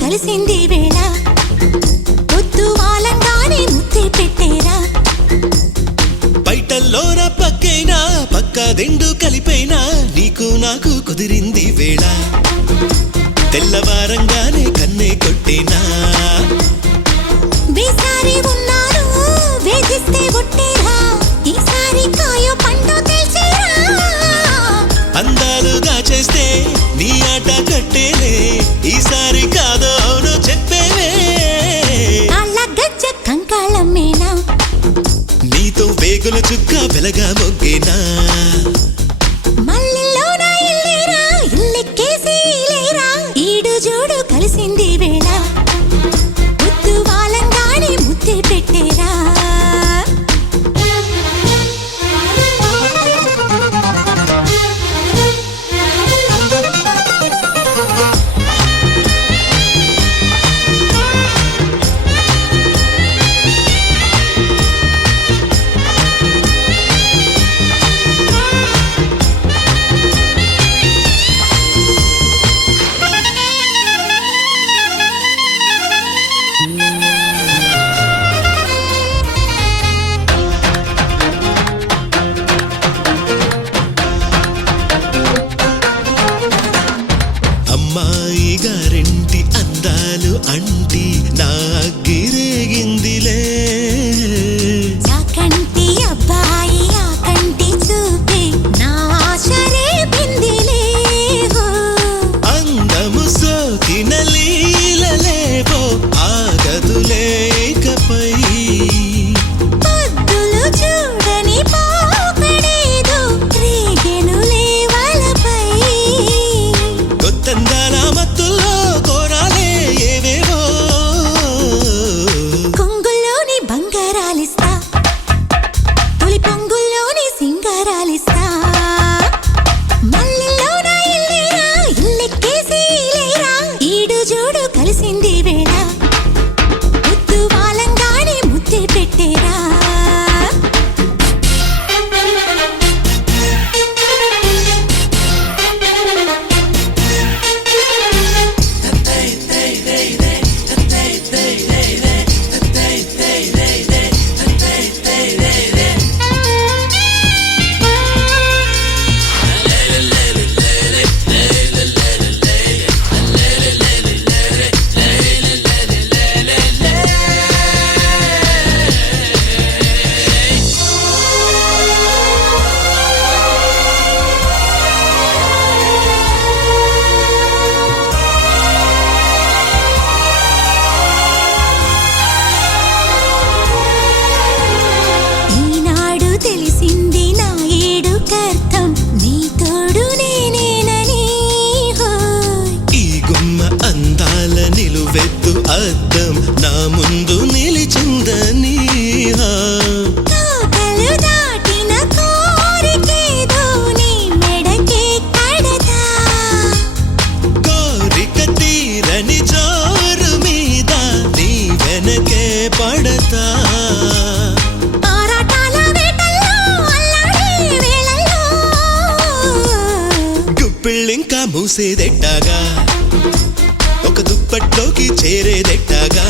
కలిసింది వేళ పొద్దు వాలంగానే ముద్దే పెట్టేరా బయటల్లోన పక్కైనా పక్క దెండు కలిపైనా నీకు నాకు కుదిరింది వేళ తెల్లవారంగానే కన్నే కొట్టేనా బేసారి ఉన్నాను వేధిస్తే ఒట్టేరా ఈసారి కాయో పండు తెలిసేరా అందాలుగా చేస్తే నీ ఆట కట్టేలే ఈసారి కాదో అవును చెప్పేవే అల్ల గజ్జ కంకాళమ్మేనా నీతో వేగుల చుక్క వెలగా మొగ్గేనా మల్లెల్లోన ఇల్లేరా ఇల్లెక్కేసి లేరా ఈడు జోడు కలిసింది వేళ పొద్దు వాలంగానే ముద్దే పెట్టేరా అమ్మాయి గారింటి అందాలు అంటి నా గిరేగిందిలే నా కంటి అబ్బాయి ఆ కంటి చూపి నా ఆశరే బిందిలే అందము సోకిన లీలలేవో ఆగదులేకపై పొద్దులు చూడని పోకడేదో రేగెనులే వలపై కొత్తందాల మత్తుల్లో కోరాలే ఏవేవో కొంగుల్లోని బంగారాలిస్తా తొలి పొంగుల్లోని సింగారాలిస్తా మల్లెల్లోన ఇల్లేరా ఇల్లెక్కేసి లేరా ఈడు జోడు కలిసింది వేళ పొద్దు వాలంగానే ముద్దే పెట్టేరా ఈనాడు తెలిసింది నా ఏడు కర్తం నీ తోడు నేనేనని హోయ్ ఈ గుమ్మ అందాల నిలువెత్తు అద్దం నా ముందు నిలిచిందని కాకలు దాటిన కోరికేదో నీ మెడకే కడతా కోరిక తీరని జోరు మీద నీ వెనకే పడతా ఆరాటాల వేటల్లో అల్లాడే వేళల్లో గుప్పిళ్ళింకా మూసేదెట్టాగా ఒక దుప్పట్లోకి చేరేదెట్టాగా